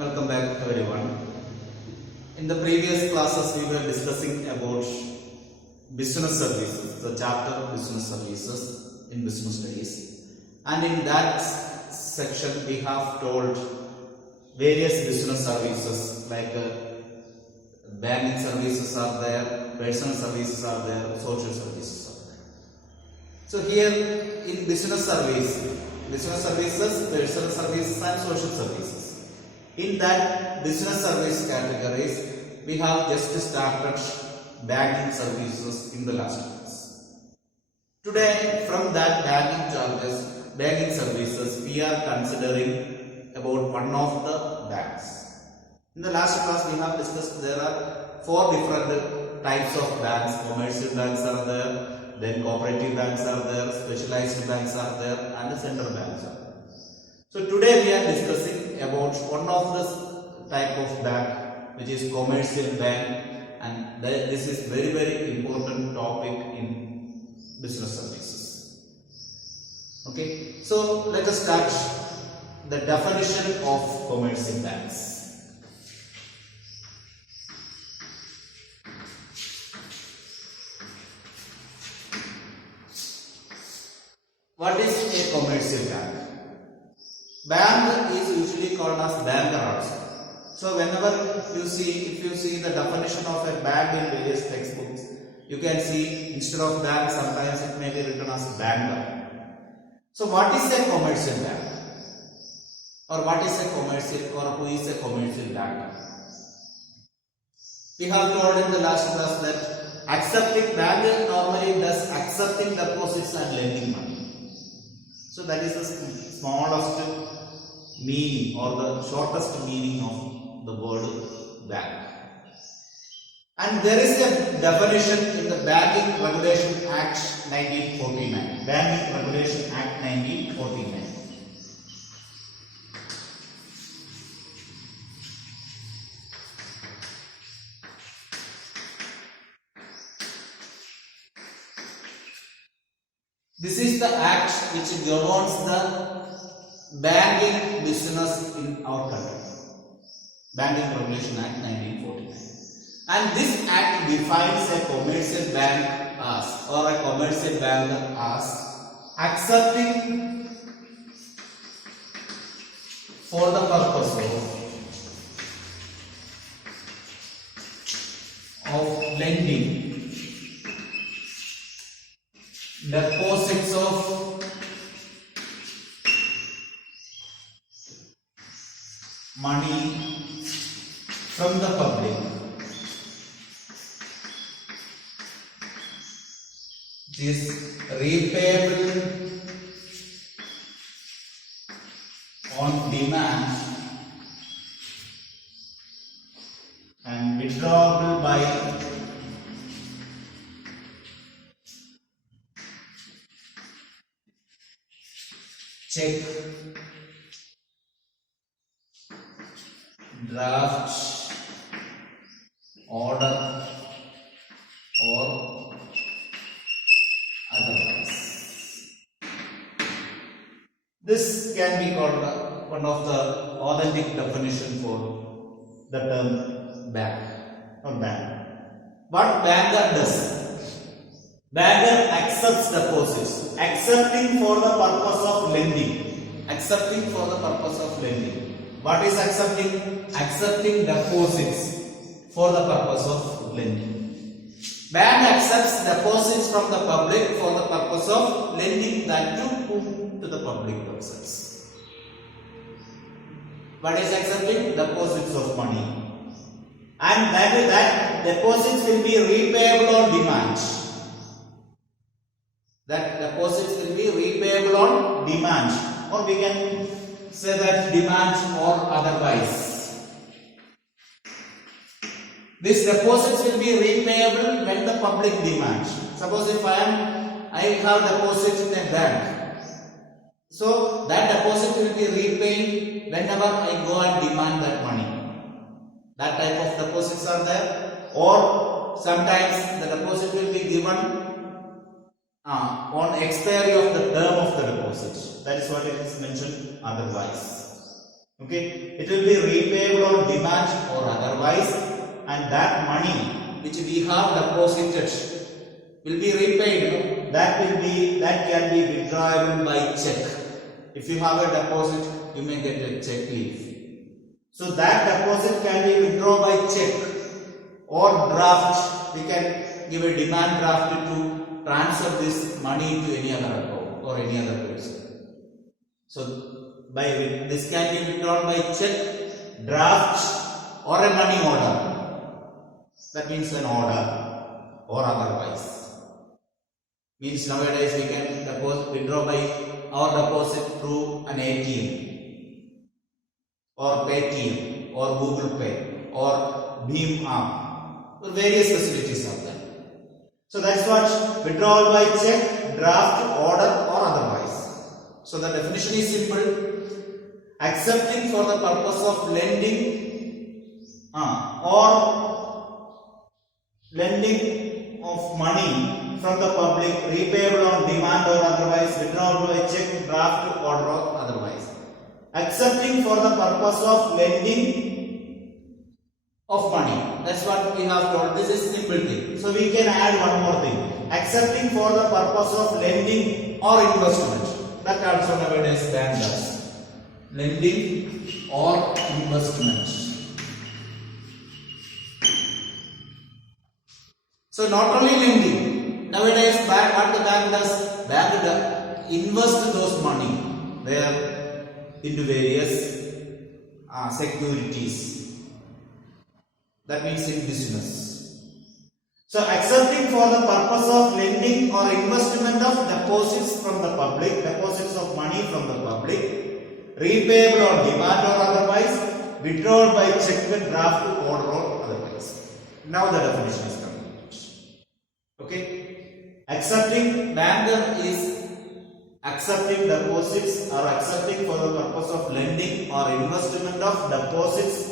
Welcome back everyone. In the previous classes we were discussing about business services, the chapter business services in business studies, and in that section we have told various business services like banking services are there, personal services are there, social services are there. So here in business services, personal services and social services. In that business service categories, we have just started banking services in the last class. Today, from that banking services, we are considering about one of the banks. In the last class, we have discussed there are four different types of banks. Commercial banks are there, then cooperative banks are there, specialized banks are there, and the central banks are there. So today we are discussing about one of the type of bank, which is commercial bank, and this is very important topic in business services. Okay, so let us start the definition of commercial banks. What is a commercial bank? Bank is usually called as banker also. So whenever if you see the definition of a bank in various textbooks, you can see instead of bank sometimes it may be written as banker. So what is a commercial bank? Or what is a commercial, or who is a commercial banker? We have told in the last class that accepting bank normally does accepting deposits and lending money. So that is the smallest meaning or the shortest meaning of the word bank. And there is a definition in the Banking Regulation Act 1949. Banking Regulation Act 1949. This is the act which governs the banking business in our country. Banking Regulation Act 1949. And this act defines a commercial bank as, or a commercial banker as, accepting for the purpose of lending deposits of money from the public is repayable on demand and withdrawable by check, draft, order, or otherwise. This can be called one of the authentic definition for the term bank or bank. What banker does? Banker accepts deposits, accepting for the purpose of lending. Accepting for the purpose of lending. What is accepting? Accepting deposits for the purpose of lending. Bank accepts deposits from the public for the purpose of lending that to whom? To the public persons. What is accepting? Deposits of money. And that deposits will be repayable on demand. That deposits will be repayable on demand, or we can say that demand or otherwise. These deposits will be repayable when the public demands. Suppose if I have deposits in a bank, so that deposit will be repaid whenever I go and demand that money. That type of deposits are there, or sometimes the deposit will be given on expiry of the term of the deposit. That is what it is mentioned otherwise. Okay, it will be repayable on demand or otherwise, and that money which we have deposited will be repaid. That can be withdrawable by check. If you have a deposit, you may get a check leaf. So that deposit can be withdrawn by check or draft. We can give a demand draft to transfer this money to any other account or any other person. So this can be withdrawn by check, draft, or a money order. That means an order or otherwise. Means nowadays we can withdraw by our deposit through an ATM or Paytm or Google Pay or Beam app. Various facilities are there. So that's what withdrawal by check, draft, order, or otherwise. So the definition is simple. Accepting for the purpose of lending or lending of money from the public, repayable on demand or otherwise, withdrawal by check, draft, order, or otherwise. Accepting for the purpose of lending of money. That's what we have told. This is simple thing. So we can add one more thing. Accepting for the purpose of lending or investment. That also nowadays bank does. Lending or investment. So not only lending. Nowadays what the bank does? Bank does invest those money there into various securities. That means in business. So accepting for the purpose of lending or investment of deposits from the public, deposits of money from the public, repayable on demand or otherwise, withdrawn by check, draft, order, or otherwise. Now the definition is complete. Okay? Accepting, banker is accepting deposits or accepting for the purpose of lending or investment of deposits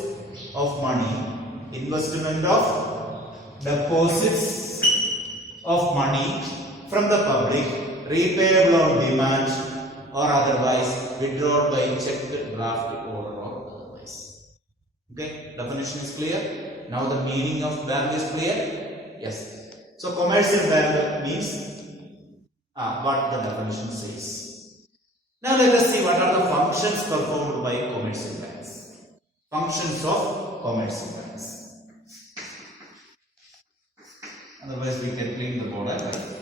of money. Investment of deposits of money from the public, repayable on demand or otherwise, withdrawn by check, draft, order, or otherwise. Okay, definition is clear. Now the meaning of bank is clear. Yes. So commercial bank means what the definition says. Now let us see what are the functions performed by commercial banks. Functions of commercial banks. Otherwise we can clean the border like that.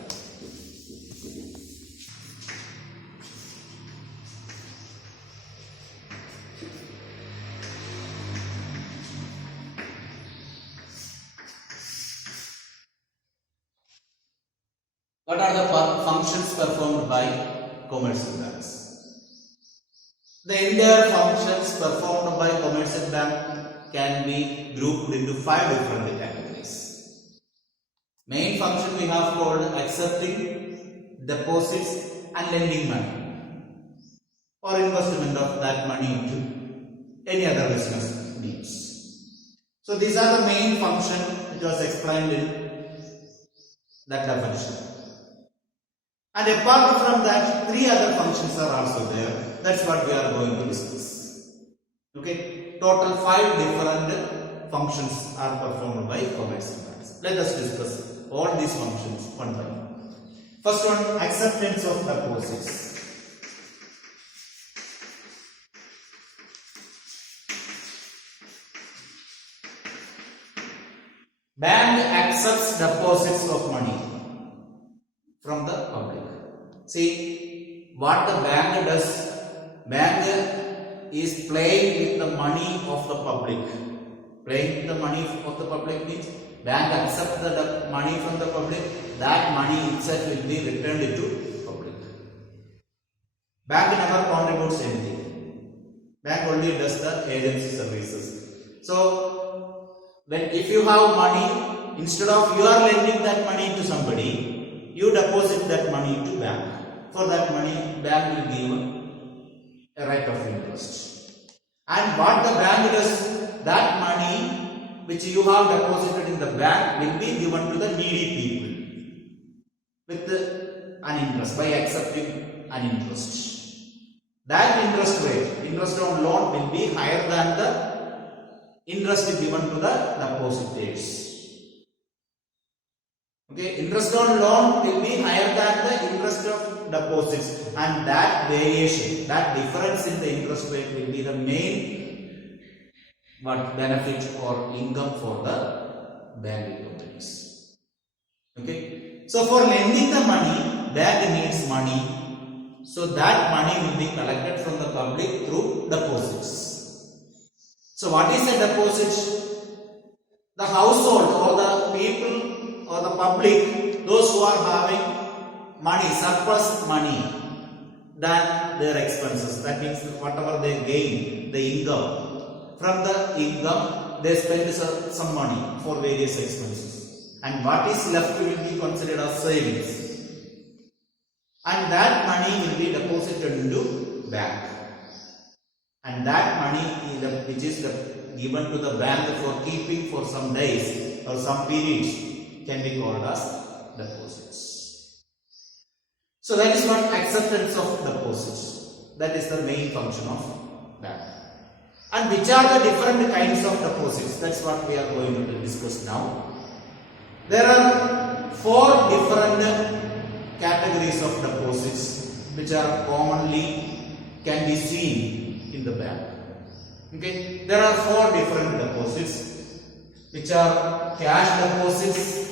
What are the functions performed by commercial banks? The entire functions performed by commercial bank can be grouped into 5 different categories. Main function we have called accepting deposits and lending money or investment of that money into any other business needs. So these are the main function which was explained in that definition. And apart from that, 3 other functions are also there. That's what we are going to discuss. Okay, total 5 different functions are performed by commercial banks. Let us discuss all these functions one by one. First one, acceptance of deposits. Bank accepts deposits of money from the public. See what the bank does. Bank is playing with the money of the public. Playing with the money of the public means bank accepts the money from the public. That money itself will be returned into public. Bank never contributes anything. Bank only does the agency services. So if you have money, instead of you are lending that money to somebody, you deposit that money to bank. For that money, bank will give a rate of interest. And what the bank does, that money which you have deposited in the bank will be given to the needy people with an interest, by accepting an interest. that interest rate, interest on loan will be higher than the interest given to the depositors. Okay, interest on loan will be higher than the interest of deposits, and that variation, that difference in the interest rate will be the main benefit or income for the banking companies. Okay, so for lending the money, bank needs money, so that money will be collected from the public through deposits. So what is a deposit? The household or the people or the public, those who are having money, surplus money than their expenses. That means whatever they gain, the income. From the income, they spend some money for various expenses. And what is left will be considered as savings. And that money will be deposited into bank. And that money which is given to the bank for keeping for some days or some periods can be called as deposits. So that is one acceptance of deposits. That is the main function of bank. And which are the different kinds of deposits? That's what we are going to discuss now. There are 4 different categories of deposits which are commonly can be seen in the bank. Okay, there are 4 different deposits which are cash deposits,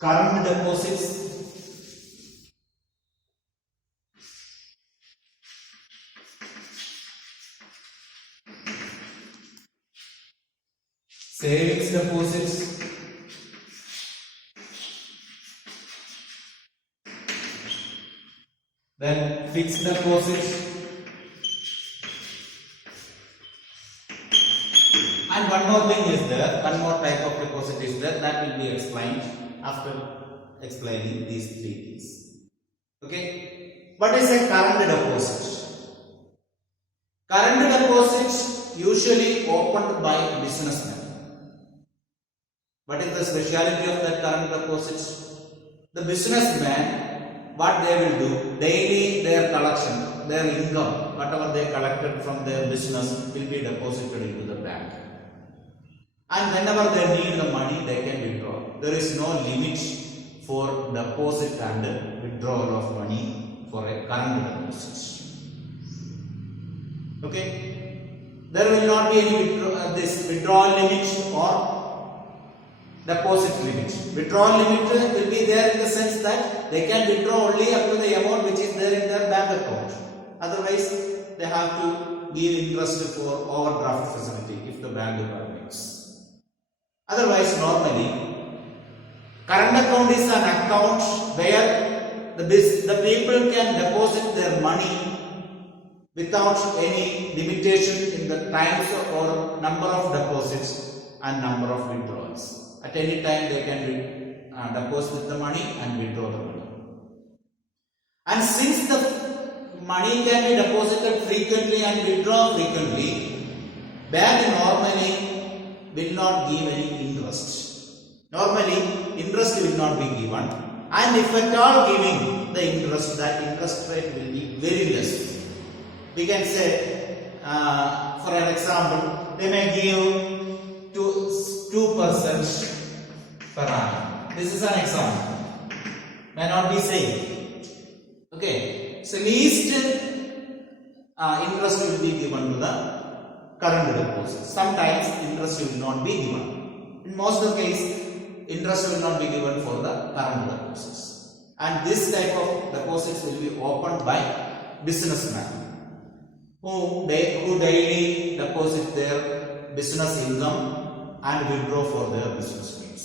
current deposits, savings deposits, then fixed deposits, and one more thing is there, one more type of deposit is there, that will be explained after explaining these 3 things. Okay, what is a current deposit? Current deposits usually opened by businessmen. What is the speciality of that current deposit? The businessmen, what they will do, daily their collection, their income, whatever they collected from their business will be deposited into the bank. And whenever they need the money, they can withdraw. There is no limit for deposit and withdrawal of money for a current deposit. Okay, there will not be any withdrawal limit or deposit limit. Withdrawal limit will be there in the sense that they can withdraw only up to the amount which is there in their bank account. Otherwise, they have to give interest for overdraft facility if the bank permits. Otherwise, normally, current account is an account where the people can deposit their money without any limitation in the times or number of deposits and number of withdrawals. At any time they can deposit the money and withdraw the money. And since the money can be deposited frequently and withdrawn frequently, bank normally will not give any interest. Normally, interest will not be given, and if at all giving the interest, that interest rate will be very less. We can say, for an example, they may give 2% per annum. This is an example. May not be same. Okay, so least interest will be given to the current deposit. Sometimes interest will not be given. In most of the case, interest will not be given for the current deposits. And this type of deposits will be opened by businessmen who daily deposit their business income and withdraw for their business needs.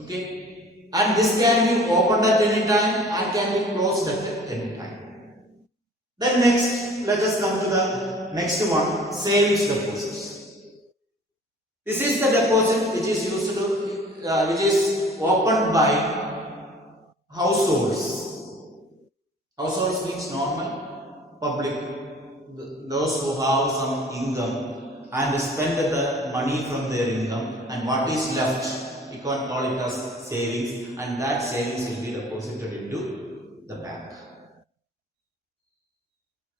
Okay, and this can be opened at any time and can be closed at any time. Then next, let us come to the next one, savings deposits. This is the deposit which is used which is opened by households. Households means normal public, those who have some income and spend the money from their income, and what is left we can call it as savings, and that savings will be deposited into the bank.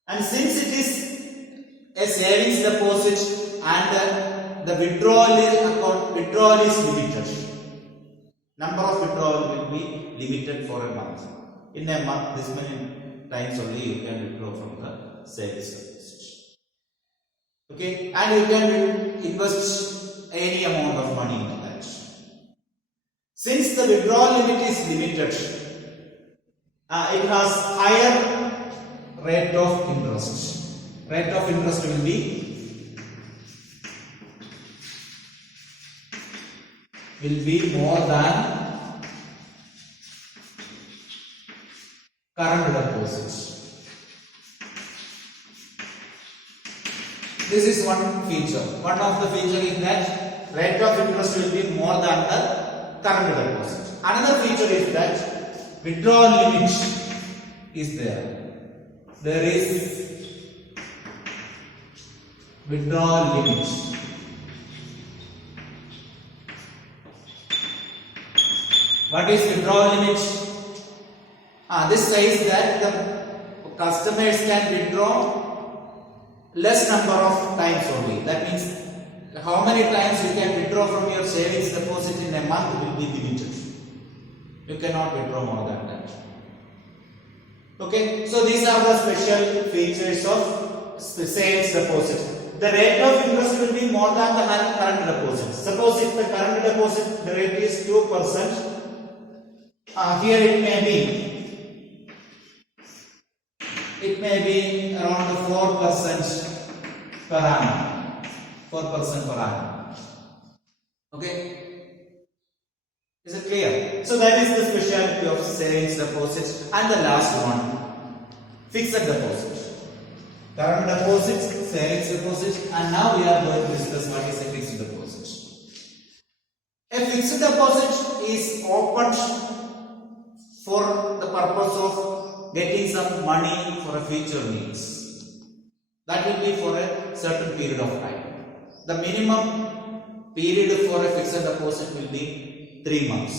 And since it is a savings deposit and the withdrawal is limited, number of withdrawal will be limited for a month. In a month, this many times only you can withdraw from the savings deposit. Okay, and you can invest any amount of money into that. Since the withdrawal limit is limited, it has higher rate of interest. Rate of interest will be more than current deposit. This is one feature. One of the feature is that rate of interest will be more than the current deposit. Another feature is that withdrawal limit is there. There is withdrawal limit. What is withdrawal limit? This says that the customers can withdraw less number of times only. That means how many times you can withdraw from your savings deposit in a month will be limited. You cannot withdraw more than that. Okay, so these are the special features of savings deposit. The rate of interest will be more than the current deposit. Suppose if the current deposit the rate is 2%, here it may be around 4% per annum. 4% per annum. Okay. Is it clear? So that is the specialty of savings deposit. And the last one, fixed deposit. Current deposit, savings deposit, and now we are going to discuss what is a fixed deposit. A fixed deposit is opened for the purpose of getting some money for a future needs. That will be for a certain period of time. The minimum period for a fixed deposit will be 3 months.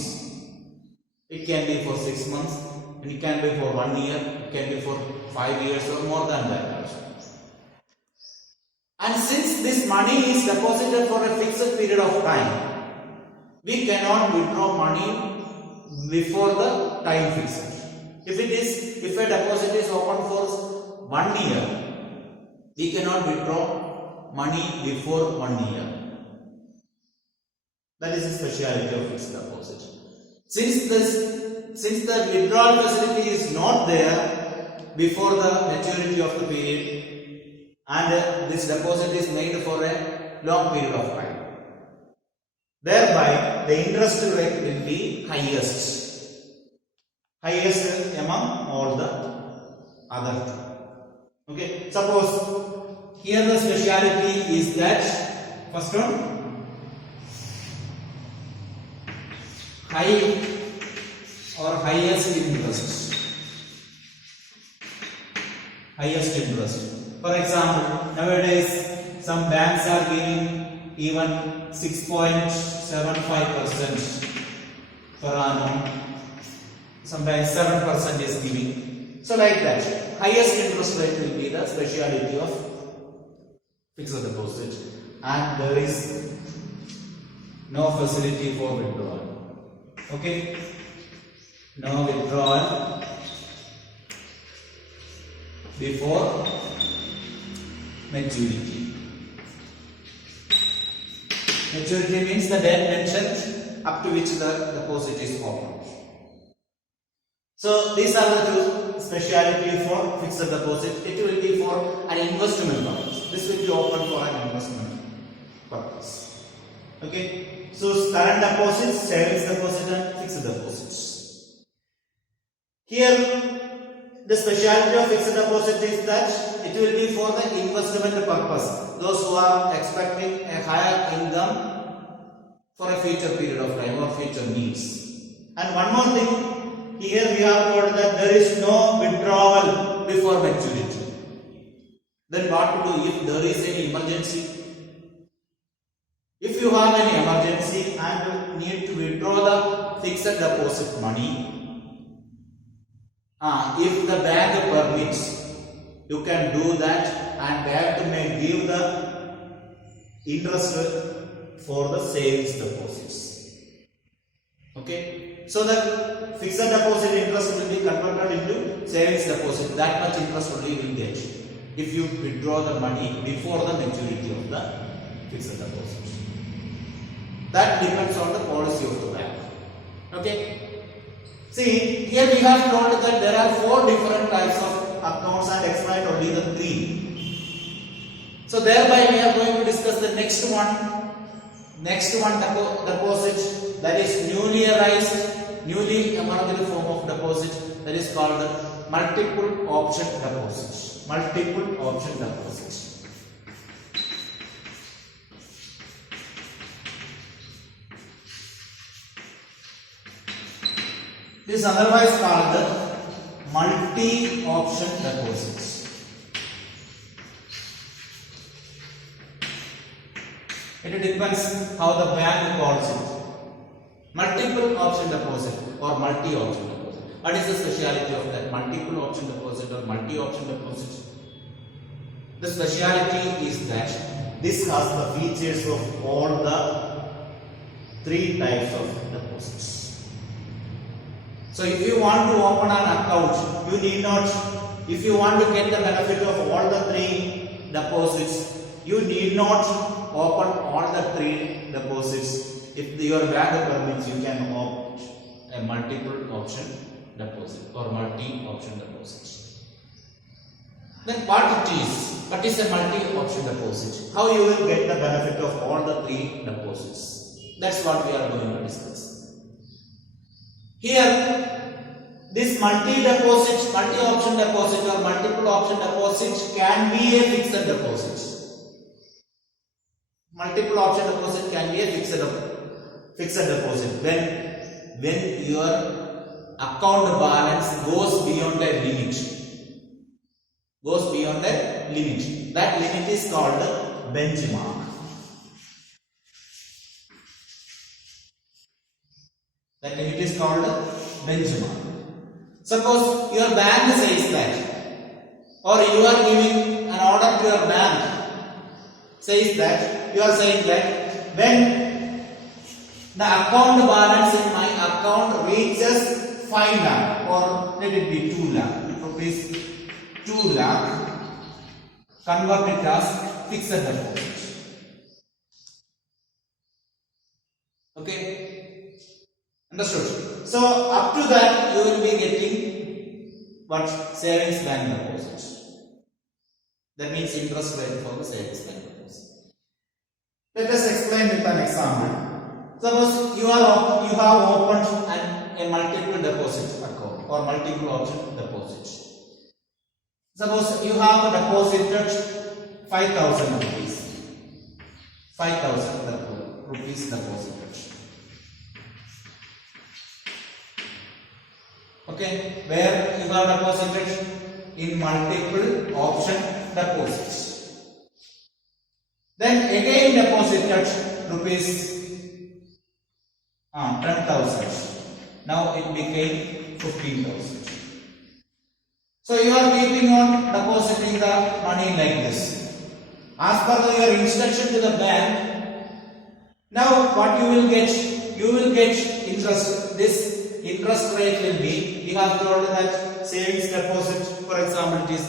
It can be for 6 months, and it can be for 1 year, it can be for 5 years or more than that also. And since this money is deposited for a fixed period of time, we cannot withdraw money before the time fixed. If a deposit is open for 1 year, we cannot withdraw money before 1 year. That is the speciality of fixed deposit. Since the withdrawal facility is not there before the maturity of the period, and this deposit is made for a long period of time, thereby the interest rate will be highest among all the other two. Okay, suppose here the speciality is that first one, high or highest interest. Highest interest. For example, nowadays some banks are giving even 6.75% per annum. Sometimes 7% is giving. So like that, highest interest rate will be the speciality of fixed deposit, and there is no facility for withdrawal. Okay, no withdrawal before maturity. Maturity means the date mentioned up to which the deposit is open. So these are the two speciality for fixed deposit. It will be for an investment purpose. This will be open for an investment purpose. Okay. So current deposits, savings deposit, and fixed deposits. Here, the speciality of fixed deposit is that it will be for the investment purpose. Those who are expecting a higher income for a future period of time or future needs. And one more thing. Here we are told that there is no withdrawal before maturity. Then what to do if there is any emergency? If you you have any emergency and need to withdraw the fixed deposit money, if the bank permits, you can do that, and bank may give the interest for the savings deposits. Okay, so the fixed deposit interest will be converted into savings deposit. That much interest only you will get if you withdraw the money before the maturity of the fixed deposit. That depends on the policy of the bank. Okay. See, here we have told that there are 4 different types of accounts and explained only the 3. So thereby we are going to discuss the next one. Next one, deposit, that is newly emerged form of deposit, that is called multiple option deposit. Multiple option deposit. This is otherwise called the multi-option deposits. It depends how the bank calls it. Multiple option deposit or multi-option deposit. What is the speciality of that? Multiple option deposit or multi-option deposit? The speciality is that this has the features of all the 3 types of deposits. So if you want to open an account, you need not, if you want to get the benefit of all the 3 deposits, you need not open all the 3 deposits. If your bank permits, you can opt a multiple option deposit or multi-option deposit. Then what is a multi-option deposit? How you will get the benefit of all the 3 deposits? That's what we are going to discuss. Here, this multi-option deposit or multiple option deposit can be a fixed deposit. Multiple option deposit can be a fixed deposit when your account balance goes beyond a limit. That limit is called the benchmark. That limit is called benchmark. Suppose your bank says that, or you are giving an order to your bank, says that, you are saying that when the account balance in my account reaches 5 lakh or let it be 2 lakh rupees, 2 lakh, convert it as fixed deposit. Okay. Understood? So up to that you will be getting what? Savings bank deposit. That means interest rate for the savings bank deposit. Let us explain with an example. Suppose you have opened a multiple deposit account or multiple option deposit. Suppose you have deposited 5,000 rupees. 5,000 rupees deposited. Okay, where you have deposited in multiple option deposits. Then again deposited rupees 10,000. Now it became 15,000. So you are keeping on depositing the money like this. As per your instruction to the bank, now what you will get? You will get interest. This interest rate will be, we have told that savings deposit, for example, it is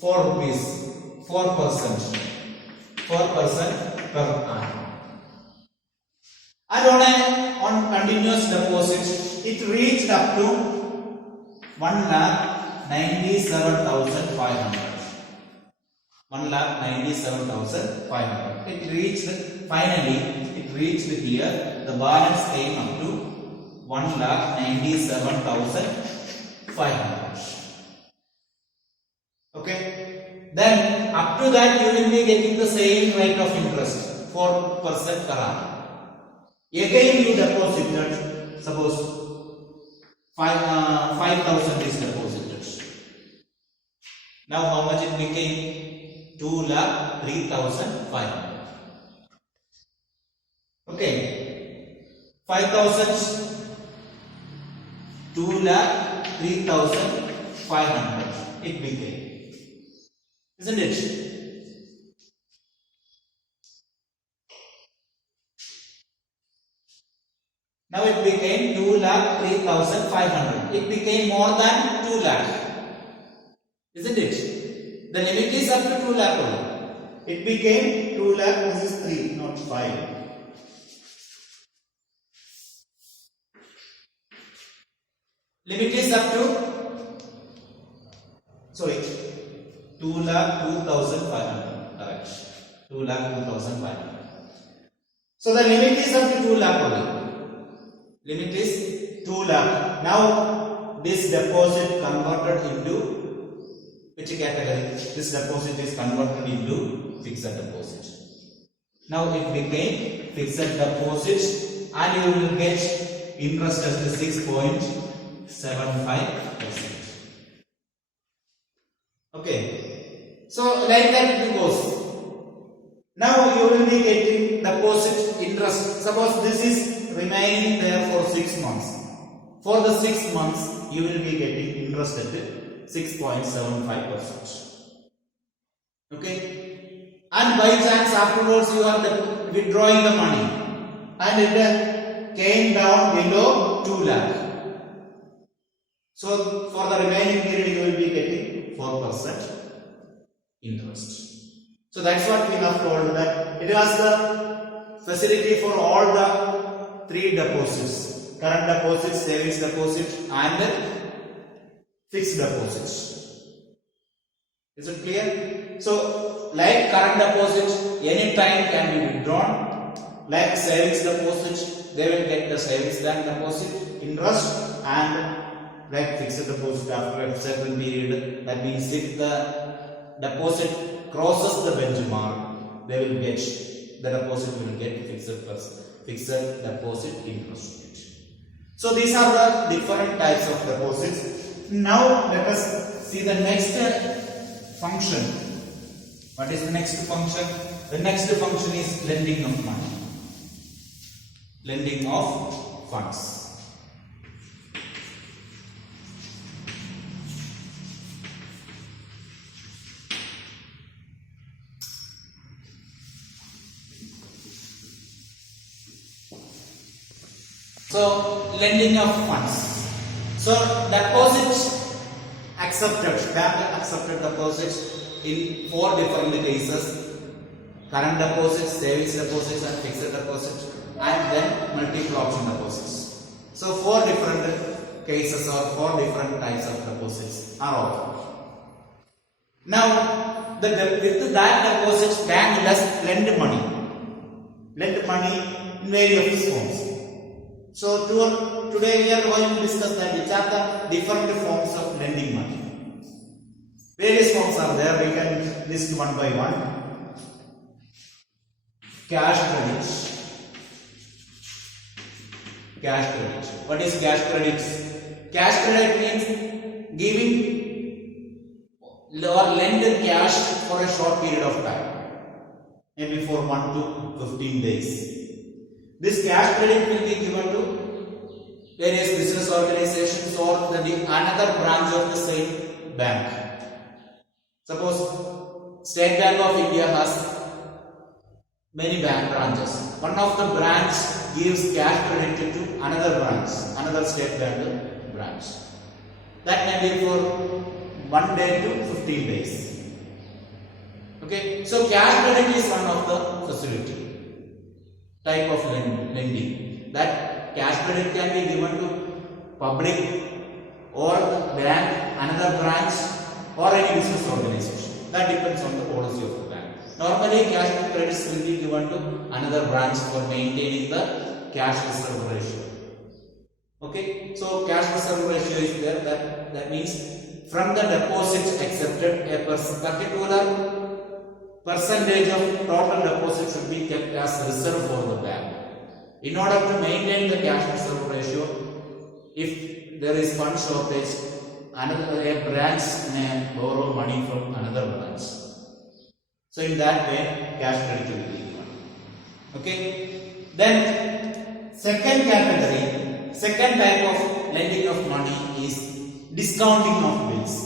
4 rupees, 4% per annum. And on continuous deposit, it reached up to 1,97,500. 1,97,500. Finally, it reached here, the balance came up to 1,97,500. Okay. Then up to that you will be getting the same rate of interest, 4% per annum. Again you deposited, suppose 5,000 is deposited. Now how much it became? 2,03,500. Okay. 5,000, 2 lakh, 3,500 it became. Isn't it? Now it became 2 lakh 3,500. It became more than 2 lakh. Isn't it? The limit is up to 2 lakh only. It became 2 lakh, this is 3, not 5. Limit is up to, sorry, 2 lakh 2,500. Correct. 2 lakh 2,500. So the limit is up to 2 lakh only. Limit is 2 lakh. Now this deposit converted into which category? This deposit is converted into fixed deposit. Now it became fixed deposit and you will get interest at 6.75%. Okay. So like that it goes. Now you will be getting deposit interest. Suppose this is remaining there for 6 months. For the 6 months, you will be getting interest at 6.75%. Okay? And by chance afterwards you are withdrawing the money and it came down below 2 lakh. So for the remaining period you will be getting 4% interest. So that's what we have told, that it has the facility for all the 3 deposits: current deposit, savings deposit and fixed deposits. Is it clear? So like current deposit, any time can be withdrawn. Like savings deposit, they will get the savings bank deposit interest, and like fixed deposit after a certain period, that means if the deposit crosses the benchmark, they will get, the deposit will get fixed deposit interest rate. So these are the different types of deposits. Now let us see the next function. What is the next function? The next function is lending of money. Lending of funds. So lending of funds. So deposit accepted, bank accepted deposits in 4 different cases: current deposits, savings deposits and fixed deposits, and then multiple option deposits. So 4 different cases or 4 different types of deposits are offered. Now with that deposits, bank does lend money in various forms. So today we are going to discuss that which are the different forms of lending money. Various forms are there, we can list one by one. Cash credit. Cash credit. What is cash credit? Cash credit means giving or lend cash for a short period of time, maybe for 1 to 15 days. This cash credit will be given to various business organizations or another branch of the same bank. Suppose State Bank of India has many bank branches. One of the branch gives cash credit to another branch, another State Bank branch. That may be for 1 day to 15 days. Okay, so cash credit is one of the facility type of lending. That cash credit can be given to public or bank, another branch or any business organization. That depends on the policy of the bank. Normally cash credits will be given to another branch for maintaining the cash reserve ratio. Okay, so cash reserve ratio is there. That means from the deposit accepted, a particular percentage of total deposit should be kept as reserve for the bank. In order to maintain the cash reserve ratio, if there is fund shortage, a branch may borrow money from another branch. So in that way, cash credit will be given. Okay. Then second category, second type of lending of money is discounting of bills.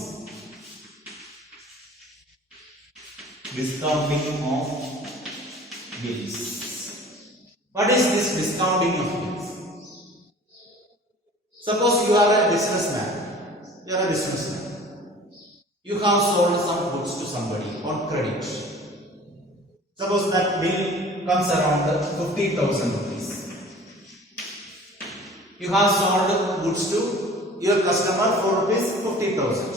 Discounting of bills. What is this discounting of bills? Suppose you are a businessman. You are a businessman. You have sold some goods to somebody on credit. Suppose that bill comes around 50,000 rupees. You have sold goods to your customer for rupees 50,000.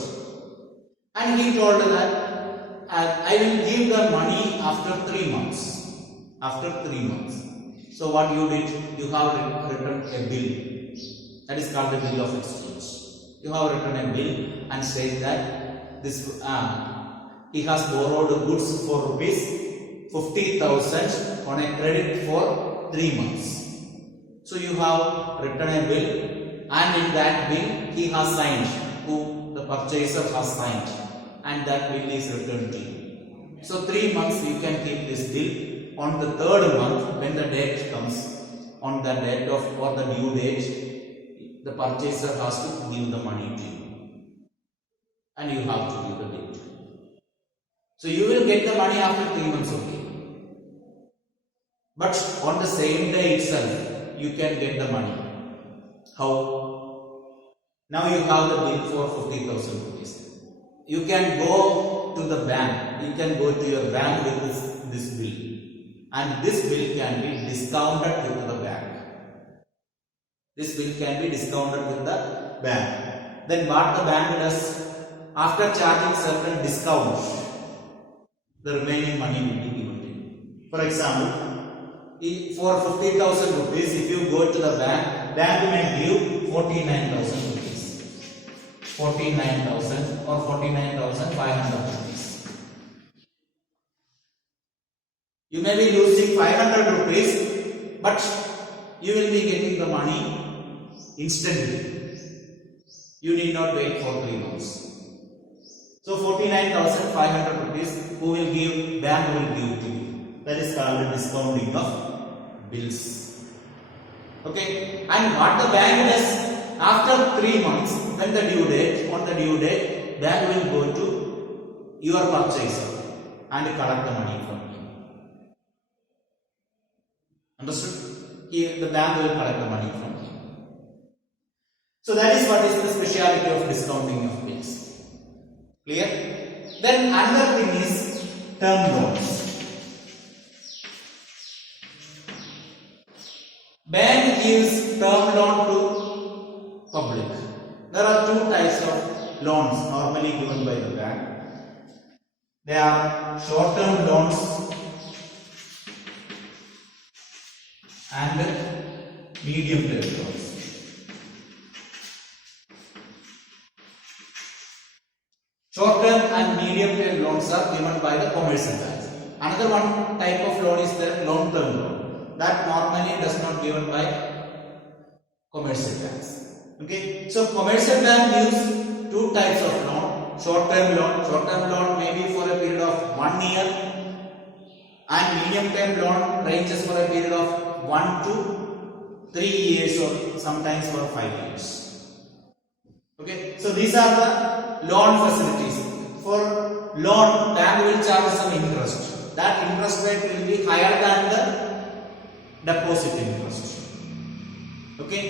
And he told that I will give the money after 3 months. After 3 months. So what you did? You have written a bill. That is called the bill of exchange. You have written a bill and said that this he has borrowed goods for rupees 50,000 on a credit for 3 months. So you have written a bill, and in that bill he has signed, who the purchaser has signed, and that bill is returned to you. So 3 months you can keep this bill. On the third month, when the date comes, on the date of or the due date, the purchaser has to give the money to you, and you have to give the bill. So you will get the money after 3 months, okay? But on the same day itself, you can get the money. How? Now you have the bill for 50,000 rupees. You can go to the bank. You can go to your bank with this bill, and this bill can be discounted with the bank. This bill can be discounted with the bank. Then what the bank does, after charging certain discount, the remaining money will be given to you. For example, for 50,000 rupees, if you go to the bank may give 49,000 rupees. 49,000 or 49,500 rupees. You may be losing 500 rupees, but you will be getting the money instantly. You need not wait for 3 months. So 49,500 rupees, who will give? Bank will give to you. That is called the discounting of bills. Okay. And what the bank does, after 3 months, when the due date, on the due date, bank will go to your purchaser and collect the money from you. Understood? Here the bank will collect the money from you. So that is what is the speciality of discounting of bills. Clear? Then another thing is term loans. Bank gives term loan to public. There are two types of loans normally given by the bank. They are short-term loans and medium-term loans. Short-term and medium-term loans are given by the commercial banks. Another one type of loan is the long-term loan. That normally does not given by commercial banks. Okay, so commercial bank gives two types of loan. Short-term loan. Short-term loan may be for a period of 1 year, and medium-term loan ranges for a period of 1 to 3 years or sometimes for 5 years. Okay, so these are the loan facilities. For loan, bank will charge some interest. That interest rate will be higher than the deposit interest. Okay.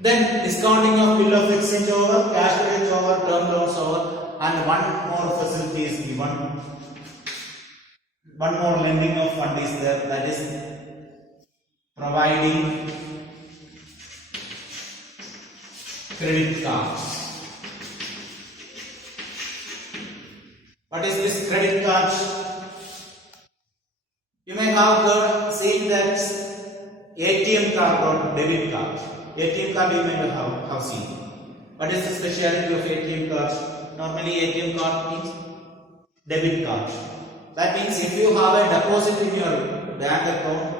Then discounting of bill of exchange over, cash rates over, term loans over, and one more facility is given. One more lending of fund is there, that is providing credit cards. What is this credit card? You may have seen that ATM card or debit card. ATM card you may have seen. What is the speciality of ATM card? Normally ATM card means debit card. That means if you have a deposit in your bank account,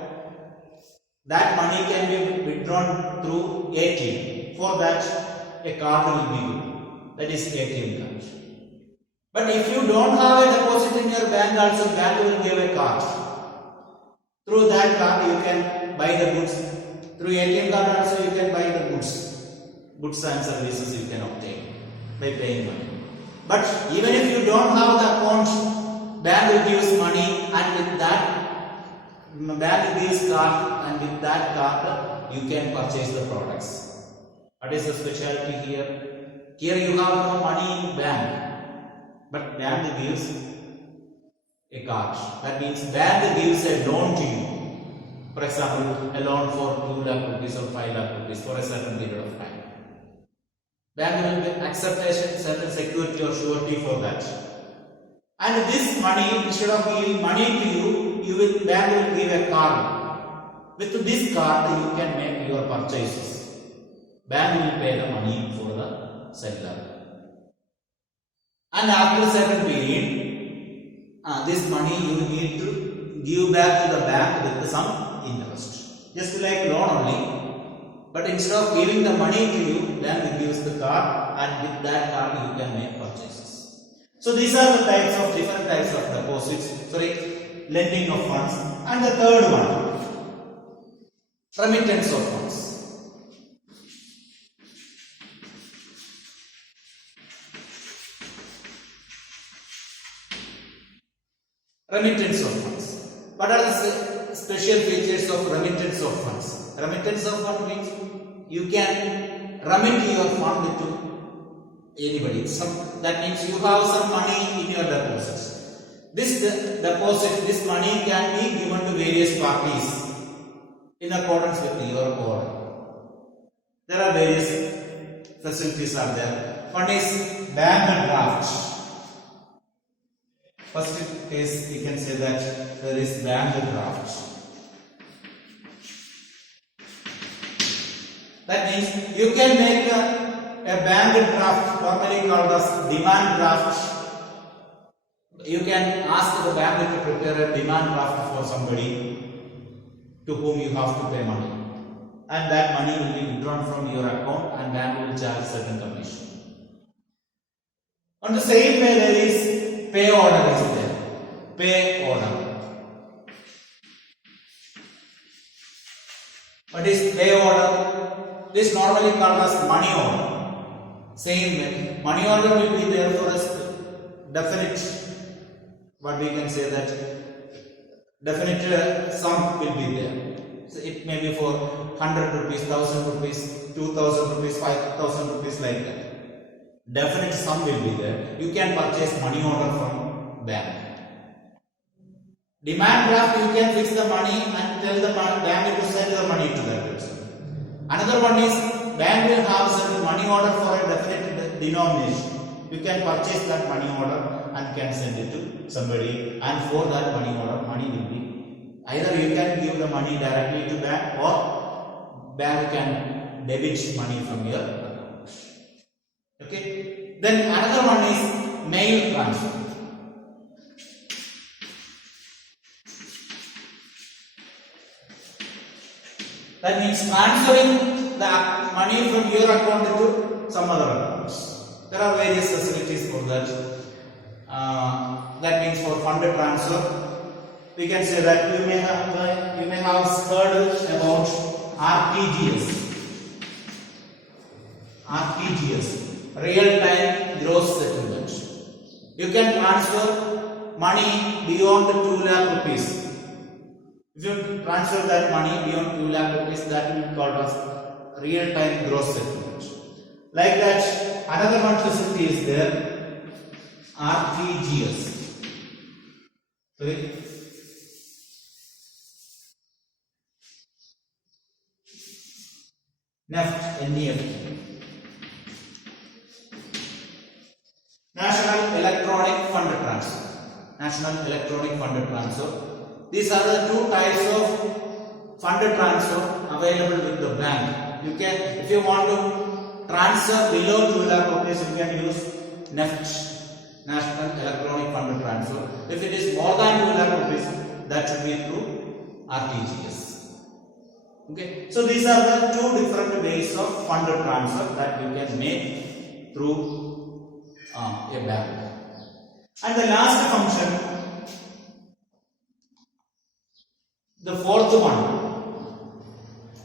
that money can be withdrawn through ATM. For that, a card will be given. That is ATM card. But if you don't have a deposit in your bank, also bank will give a card. Through that card, you can buy the goods. Through ATM card also you can buy the goods. Goods and services you can obtain by paying money. But even if you don't have the account, bank will give us money, and with that bank gives card, and with that card you can purchase the products. What is the specialty here? Here you have no money in bank, but bank gives a card. That means bank gives a loan to you. For example, a loan for 2 lakh rupees or 5 lakh rupees for a certain period of time. Bank will accept a certain security or surety for that. And this money, instead of giving money to you, bank will give a card. With this card, you can make your purchases. Bank will pay the money for the seller. And after a certain period, this money you need to give back to the bank with some interest. Just like loan only. But instead of giving the money to you, bank gives the card, and with that card you can make purchases. So these are the different types of deposits, lending of funds. And the third one, remittance of funds. Remittance of funds. What are the special features of remittance of funds? Remittance of funds means you can remit your fund to anybody. That means you have some money in your deposits. This money can be given to various parties in accordance with your order. There are various facilities are there. One is bank draft. First case we can say that there is bank draft. That means you can make a bank draft, formally called as demand draft. You can ask the bank to prepare a demand draft for somebody to whom you have to pay money, and that money will be withdrawn from your account, and bank will charge certain commission. On the same way, there is pay order is there. Pay order. What is pay order? This is normally called as money order. Same way, money order will be there for us definite. What we can say that definite sum will be there. So it may be for 100 rupees, 1000 rupees, 2000 rupees, 5000 rupees, like that. Definite sum will be there. You can purchase money order from bank. Demand draft, you can fix the money and tell the bank to send the money to that person. Another one is bank will have certain money order for a definite denomination. You can purchase that money order and can send it to somebody, and for that money order, money will be either you can give the money directly to bank, or bank can debit money from your account. Okay. Then another one is mail transfer. That means transferring the money from your account to some other accounts. There are various facilities for that. That means for fund transfer, we can say that you may have heard about RTGS. RTGS, real-time gross settlement. You can transfer money beyond 2 lakh rupees. If you transfer that money beyond 2 lakh rupees, that will be called as real-time gross settlement. Like that, another one facility is there, RTGS. NEFT, National Electronic Fund Transfer. National Electronic Fund Transfer. These are the two types of fund transfer available with the bank. You can, if you want to transfer below 2 lakh rupees, you can use NEFT, National Electronic Fund Transfer. If it is more than 2 lakh rupees, that should be through RTGS. Okay, so these are the two different ways of fund transfer that you can make through a bank. And the last function, the fourth one,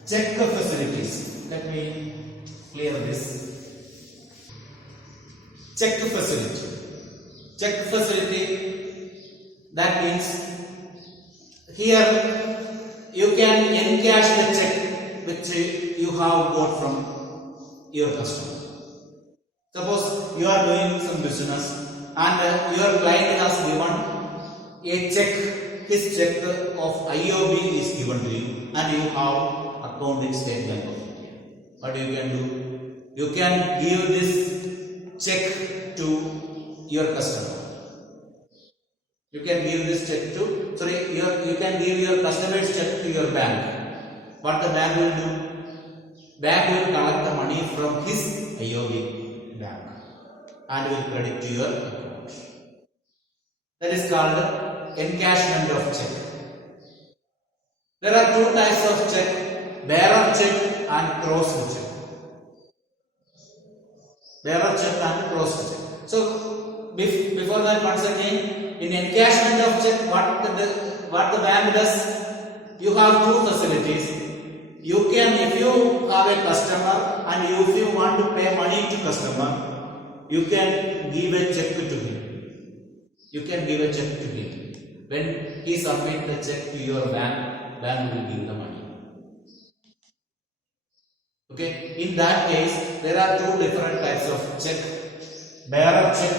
check facilities. Let me clear this. Check facility. Check facility, that means here you can encash the check which you have got from your customer. Suppose you are doing some business and your client has given a check, his check of IOB is given to you and you have account in State Bank of India. What you can do? You can give this check to your customer. You can give this check to, you can give your customer's check to your bank. What the bank will do? Bank will collect the money from his IOB bank and will credit to your account. That is called encashment of check. There are two types of check, bearer check and crossed check. Bearer check and crossed check. So before that, once again, in encashment of check, what the bank does, you have two facilities. You can, if you have a customer and if you want to pay money to customer, you can give a check to him. You can give a check to him. When he submits the check to your bank, bank will give the money. Okay. In that case, there are two different types of check: bearer check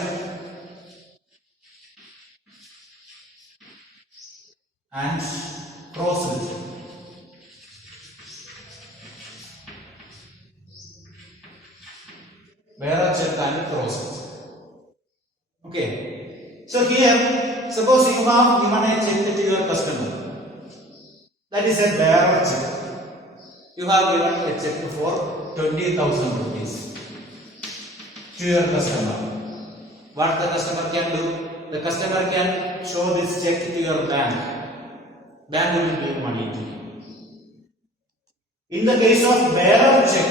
and crossed check. Bearer check and crossed check. Okay. So here, suppose you have given a check to your customer. That is a bearer check. You have given a check for 20,000 rupees to your customer. What the customer can do? The customer can show this check to your bank. Bank will give money to you. In the case of bearer check,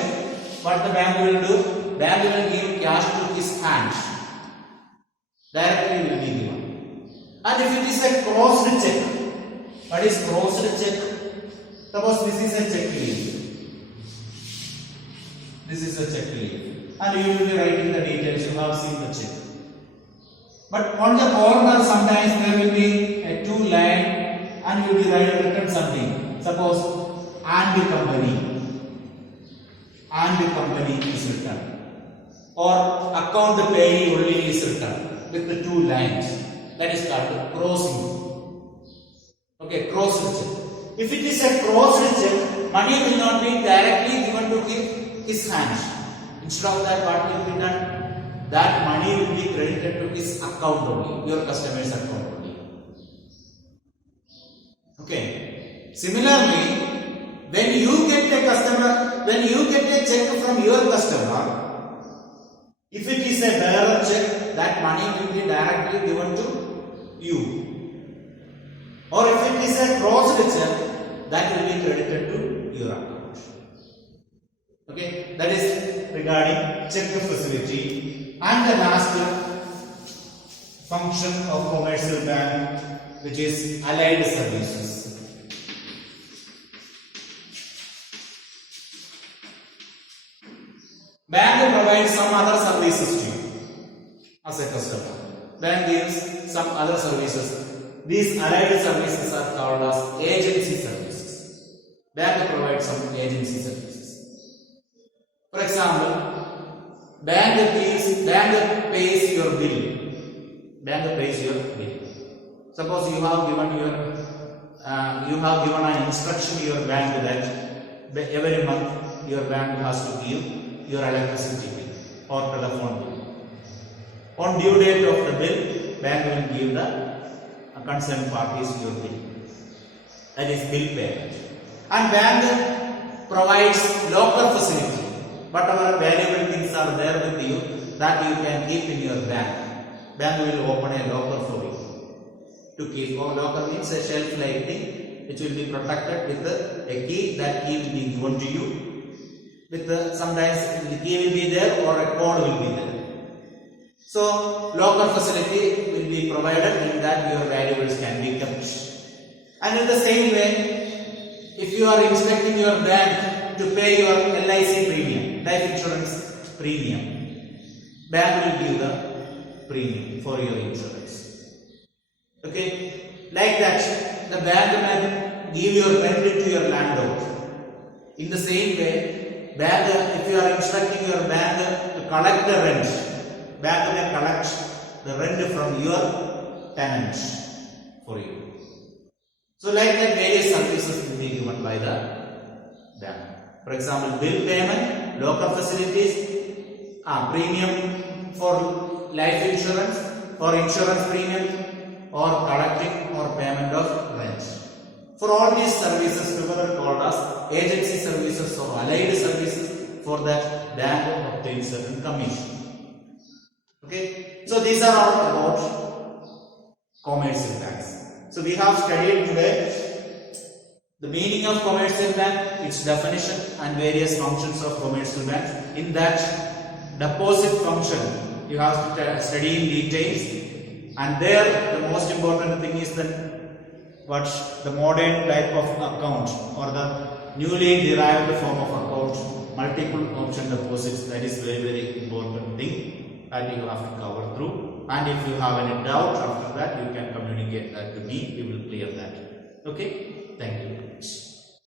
what the bank will do? Bank will give cash to his hand. Directly will be given. And if it is a crossed check, what is crossed check? Suppose this is a check leaf. This is a check leaf. And you will be writing the details. You have seen the check. But on the corner, sometimes there will be a two line and you will be written something. Suppose and company is written. Or account payee only is written with the two lines. That is called crossing. Okay, crossed check. If it is a crossed check, money will not be directly given to his hand. Instead of that, what will be done? That money will be credited to his account only, your customer's account only. Okay. Similarly, when you get a check from your customer, if it is a bearer check, that money will be directly given to you. Or if it is a crossed check, that will be credited to your account. Okay, that is regarding check facility. And the last function of commercial bank, which is allied services. Bank provides some other services to you as a customer. Bank gives some other services. These allied services are called as agency services. Bank provides some agency services. For example, bank pays your bill. Bank pays your bill. Suppose you have given an instruction to your bank that every month your bank has to give your electricity bill or telephone bill. On due date of the bill, bank will give the concerned parties your bill. That is bill payment. And bank provides locker facility. Whatever valuable things are there with you, that you can keep in your bank. Bank will open a locker for you to keep. Or locker means a shelf-like thing which will be protected with a key. That key will be given to you. Sometimes the key will be there or a code will be there. So locker facility will be provided in that your valuables can be kept. And in the same way, if you are instructing your bank to pay your LIC premium, life insurance premium, bank will give the premium for your insurance. Okay, like that, the bank may give your rent to your landlord. In the same way, bank, if you are instructing your bank to collect the rent, bank may collect the rent from your tenant for you. So like that, various services will be given by the bank. For example, bill payment, local facilities, premium for life insurance or insurance premium, or collecting or payment of rent. For all these services together called as agency services or allied services, for that bank obtains certain commission. Okay, so these are all about commercial banks. So we have studied today the meaning of commercial bank, its definition and various functions of commercial banks. In that deposit function you have to study in details, and there the most important thing is the modern type of account or the newly derived form of account, multiple option deposits. That is very important thing that you have to cover through. And if you have any doubt after that, you can communicate that to me. We will clear that. Okay, thank you.